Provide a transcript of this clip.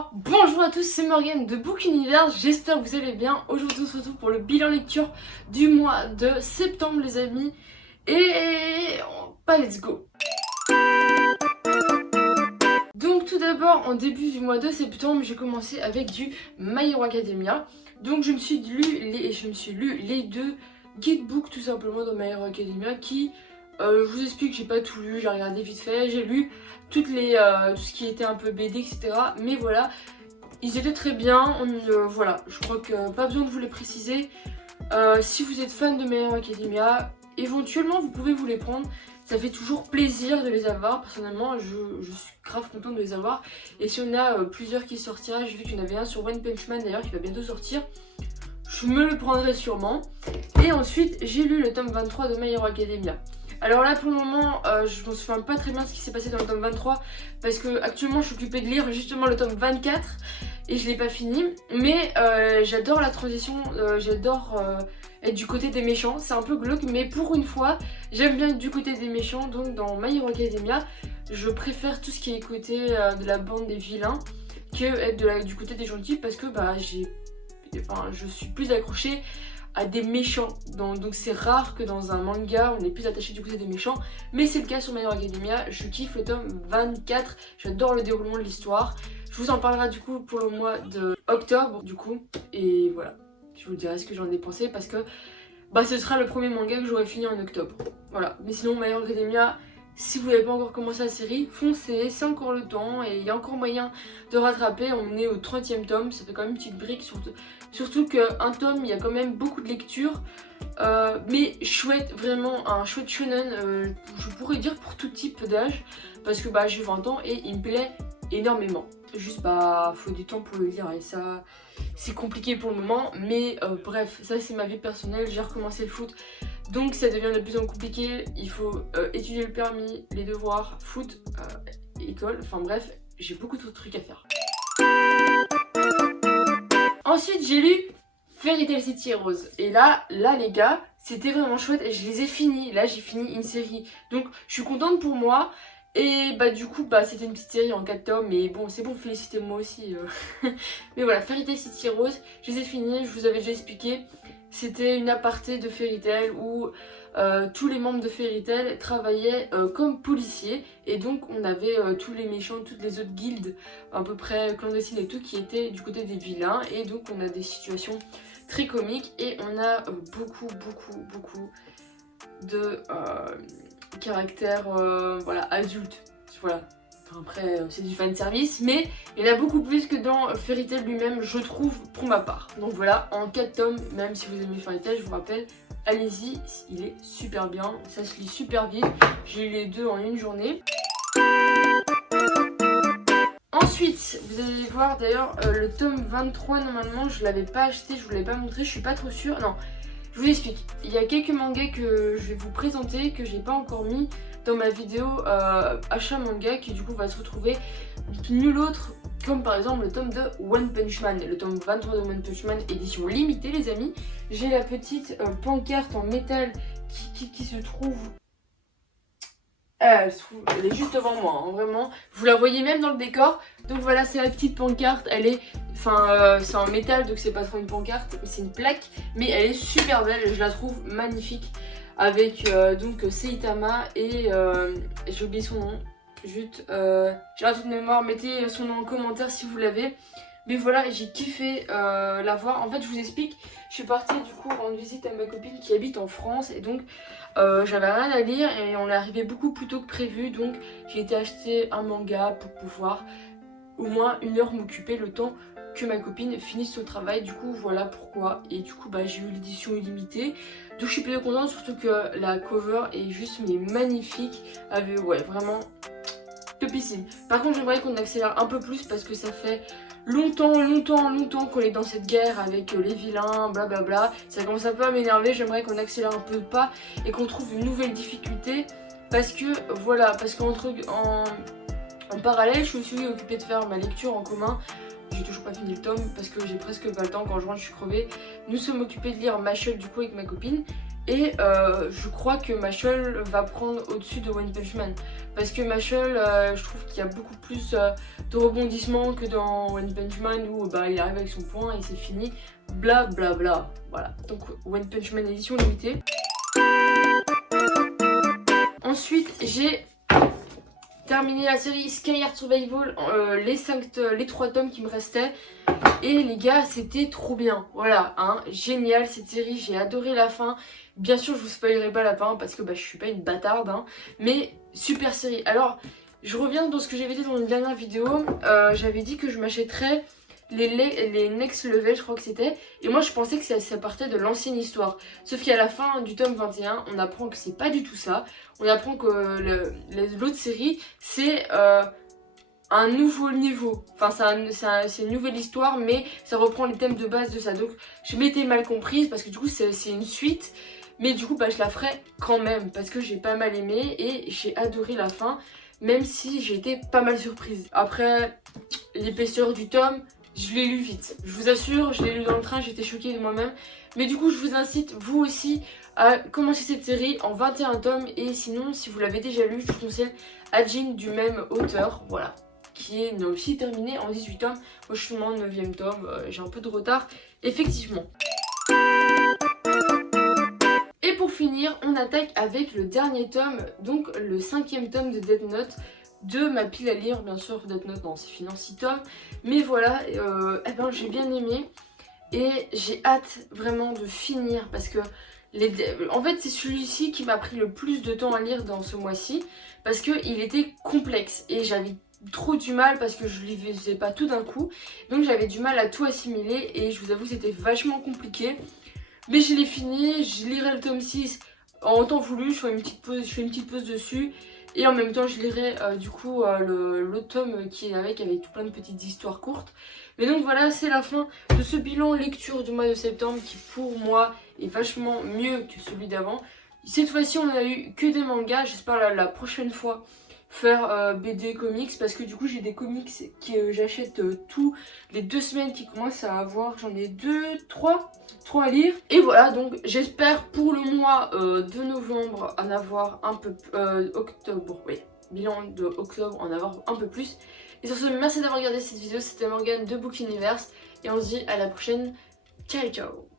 Alors, bonjour à tous, c'est Morgane de Book Universe, j'espère que vous allez bien. Aujourd'hui on se retrouve pour le bilan lecture du mois de septembre les amis. Let's go. Donc tout d'abord, en début du mois de septembre, j'ai commencé avec du My Hero Academia. Donc je me suis lu les deux guidebooks tout simplement de My Hero Academia qui... je vous explique, j'ai pas tout lu, j'ai regardé vite fait, j'ai lu tout ce qui était un peu BD, etc. Mais voilà, ils étaient très bien, voilà, je crois que pas besoin de vous les préciser. Si vous êtes fan de My Hero Academia, éventuellement vous pouvez vous les prendre. Ça fait toujours plaisir de les avoir, personnellement je suis grave contente de les avoir. Et si on a plusieurs qui sortira, j'ai vu qu'il y en avait un sur One Punch Man d'ailleurs qui va bientôt sortir. Je me le prendrai sûrement. Et ensuite j'ai lu le tome 23 de My Hero Academia. Alors là pour le moment je me souviens pas très bien ce qui s'est passé dans le tome 23 parce que actuellement je suis occupée de lire justement le tome 24 et je l'ai pas fini. Mais j'adore la transition, j'adore être du côté des méchants. C'est un peu glauque mais pour une fois j'aime bien être du côté des méchants. Donc dans My Hero Academia je préfère tout ce qui est côté de la bande des vilains que être du côté des gentils parce que je suis plus accrochée à des méchants, donc c'est rare que dans un manga on est plus attaché du côté des méchants, mais c'est le cas sur My Hero Academia. Je kiffe le tome 24, j'adore le déroulement de l'histoire. Je vous en parlerai du coup pour le mois de octobre du coup, et voilà, je vous dirai ce que j'en ai pensé parce que ce sera le premier manga que j'aurai fini en octobre. Voilà, mais sinon My Hero Academia, si vous n'avez pas encore commencé la série, foncez, c'est encore le temps et il y a encore moyen de rattraper. On est au 30e tome, ça fait quand même une petite brique, surtout qu'un tome, il y a quand même beaucoup de lecture. Mais chouette, vraiment un chouette shonen, je pourrais dire pour tout type d'âge, parce que j'ai 20 ans et il me plaît énormément. Juste faut du temps pour le lire et ça c'est compliqué pour le moment, mais bref, ça c'est ma vie personnelle, j'ai recommencé le foot. Donc ça devient de plus en plus compliqué, il faut étudier le permis, les devoirs, foot, école, enfin bref, j'ai beaucoup de trucs à faire. Ensuite j'ai lu Fairy Tail City Heroes et là les gars, c'était vraiment chouette et je les ai finis, là j'ai fini une série. Donc je suis contente pour moi et du coup c'était une petite série en 4 tomes mais bon c'est bon, félicitez-moi aussi. Mais voilà, Fairy Tail City Heroes, je les ai finis, je vous avais déjà expliqué. C'était une aparté de Fairy Tail où tous les membres de Fairy Tail travaillaient comme policiers et donc on avait tous les méchants, toutes les autres guildes à peu près clandestines et tout qui étaient du côté des vilains et donc on a des situations très comiques et on a beaucoup de caractères adultes. Voilà. Après c'est du fan service mais il y en a beaucoup plus que dans Fairy Tail lui-même je trouve pour ma part. Donc voilà, en 4 tomes, même si vous aimez Fairy Tail je vous rappelle, allez-y, il est super bien, ça se lit super vite, j'ai lu les deux en une journée. Ensuite vous allez voir d'ailleurs le tome 23 normalement je l'avais pas acheté, je vous l'avais pas montré, je suis pas trop sûre, non. Je vous explique, il y a quelques mangas que je vais vous présenter que j'ai pas encore mis dans ma vidéo achat manga qui du coup va se retrouver nul autre comme par exemple le tome de One Punch Man, le tome 23 de One Punch Man édition limitée les amis. J'ai la petite pancarte en métal qui se trouve... elle est juste devant moi, hein, vraiment. Vous la voyez même dans le décor. Donc voilà, c'est la petite pancarte. Elle est, c'est en métal, donc c'est pas trop une pancarte, c'est une plaque, mais elle est super belle. Je la trouve magnifique avec donc Saitama et j'ai oublié son nom. Juste, j'ai un trou de mémoire. Mettez son nom en commentaire si vous l'avez. Mais voilà, j'ai kiffé la voir. En fait, je vous explique. Je suis partie du coup rendre visite à ma copine qui habite en France et donc j'avais rien à lire et on est arrivé beaucoup plus tôt que prévu. Donc j'ai été acheter un manga pour pouvoir au moins une heure m'occuper le temps que ma copine finisse son travail. Du coup voilà pourquoi. Et du coup j'ai eu l'édition illimitée. Donc je suis plutôt contente, surtout que la cover est juste magnifique. Vraiment topissime. Par contre j'aimerais qu'on accélère un peu plus parce que ça fait longtemps qu'on est dans cette guerre avec les vilains, blablabla. Ça commence un peu à m'énerver, j'aimerais qu'on accélère un peu le pas et qu'on trouve une nouvelle difficulté. Parce que voilà, en parallèle je me suis occupée de faire ma lecture en commun. J'ai toujours pas fini le tome parce que j'ai presque pas le temps, quand je rentre je suis crevée. Nous sommes occupés de lire Mashle du coup avec ma copine. Et je crois que Mashle va prendre au-dessus de One Punch Man. Parce que Mashle, je trouve qu'il y a beaucoup plus de rebondissements que dans One Punch Man où bah, il arrive avec son point et c'est fini. Bla bla bla. Voilà. Donc One Punch Man édition limitée. Ensuite, j'ai terminé la série Sky Heart Survival, les 3 tomes qui me restaient. Et les gars, c'était trop bien. Voilà, hein, génial cette série, j'ai adoré la fin. Bien sûr, je vous spoilerai pas la fin parce que bah, je suis pas une bâtarde, hein, mais super série. Alors, je reviens dans ce que j'avais dit dans une dernière vidéo. J'avais dit que je m'achèterais les Next Level, je crois que c'était. Et moi, je pensais que ça partait de l'ancienne histoire. Sauf qu'à la fin du tome 21, on apprend que c'est pas du tout ça. On apprend que l'autre série, c'est un nouveau niveau. Enfin, c'est une nouvelle histoire, mais ça reprend les thèmes de base de ça. Donc, je m'étais mal comprise parce que du coup, c'est une suite. Mais du coup, bah, je la ferai quand même parce que j'ai pas mal aimé et j'ai adoré la fin. Même si j'ai été pas mal surprise. Après, l'épaisseur du tome, je l'ai lu vite. Je vous assure, je l'ai lu dans le train, j'étais choquée de moi-même. Mais du coup, je vous incite, vous aussi, à commencer cette série en 21 tomes. Et sinon, si vous l'avez déjà lu, je vous conseille Ajin du même auteur. Voilà. Qui est aussi terminé en 18 tomes. Moi, je suis en 9e tome, j'ai un peu de retard, effectivement. Et pour finir, on attaque avec le dernier tome, donc le 5e tome de Death Note, de ma pile à lire, bien sûr. Death Note, non, c'est fini en 6 tomes, mais voilà, eh ben, j'ai bien aimé et j'ai hâte vraiment de finir parce que en fait, c'est celui-ci qui m'a pris le plus de temps à lire dans ce mois-ci parce qu'il était complexe et j'avais trop du mal parce que je ne lisais pas tout d'un coup, donc j'avais du mal à tout assimiler et je vous avoue c'était vachement compliqué. Mais je l'ai fini, je lirai le tome 6 en temps voulu, je fais une petite pause dessus. Et en même temps je lirai du coup l'autre tome qui est avec tout plein de petites histoires courtes. Mais donc voilà, c'est la fin de ce bilan lecture du mois de septembre qui pour moi est vachement mieux que celui d'avant. Cette fois-ci on n'a eu que des mangas, j'espère la prochaine fois faire BD comics parce que du coup j'ai des comics que j'achète tous les 2 semaines qui commencent à avoir, j'en ai 3 à lire. Et voilà, donc j'espère pour le mois de novembre en avoir un peu, octobre, oui, bilan de octobre en avoir un peu plus. Et sur ce, merci d'avoir regardé cette vidéo, c'était Morgane de Book Universe et on se dit à la prochaine, ciao ciao.